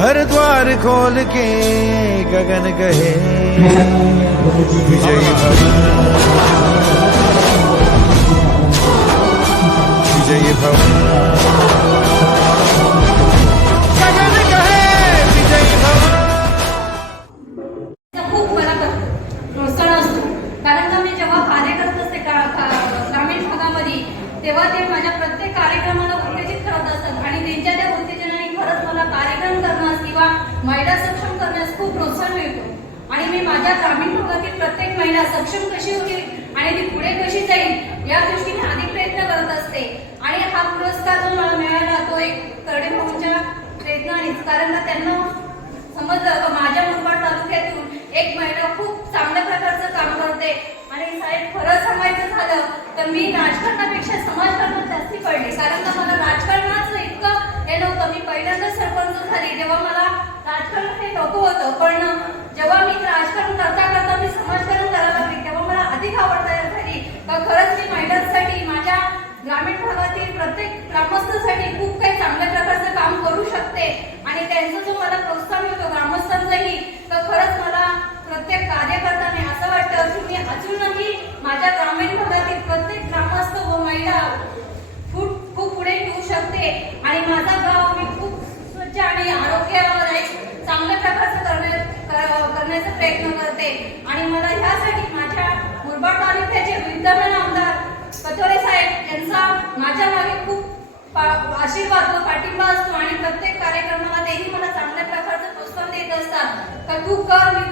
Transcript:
हर द्वार खोल के गगन गहे विजय भवन विजय भवन प्रत्येक आणि मी माझ्या ग्रामीण भागातील प्रत्येक महिला सक्षम कशी होईल आणि ती पुढे कशी जाईल या दृष्टीने अधिक प्रयत्न करत असते आणि हा पुरस्कार जो मला मिळाला तो एक तरडे भाऊंच्या आणि कारण त्यांना समजलं माझ्या मुरबाड तालुक्यातून एक महिला खूप चांगल्या प्रकारचं काम करते आणि साहेब खरं सांगायचं झालं तर मी राजकारणापेक्षा समाजकारणात जास्ती पडले कारण का मला राजकारणाचं इतकं हे नव्हतं मी पहिल्यांदा सरपंच झाली तेव्हा मला राजकारण हे नको होतं पण जेव्हा मी प्रत्येक ग्रामस्थांसाठी खूप काही चांगल्या प्रकारचं काम करू शकते आणि त्यांचं जो मला प्रोत्साहन मिळतो ग्रामस्थांचाही तर खरंच मला प्रत्येक कार्यकर्त्याने असं वाटतं की मी अजूनही माझ्या ग्रामीण भागातील प्रत्येक ग्रामस्थ व महिला फूट खूप पुढे येऊ शकते आणि माझा गाव मी खूप स्वच्छ आणि आहे चांगल्या प्रकारचं करण्याचा प्रयत्न करते आणि मला ह्यासाठी माझ्या मुरबाड तालुक्याचे विद्यमान आशीर्वाद व पाठिंबा असतो आणि प्रत्येक कार्यक्रमाला तेही मला चांगल्या प्रकारचं प्रोत्साहन देत असतात का तू कर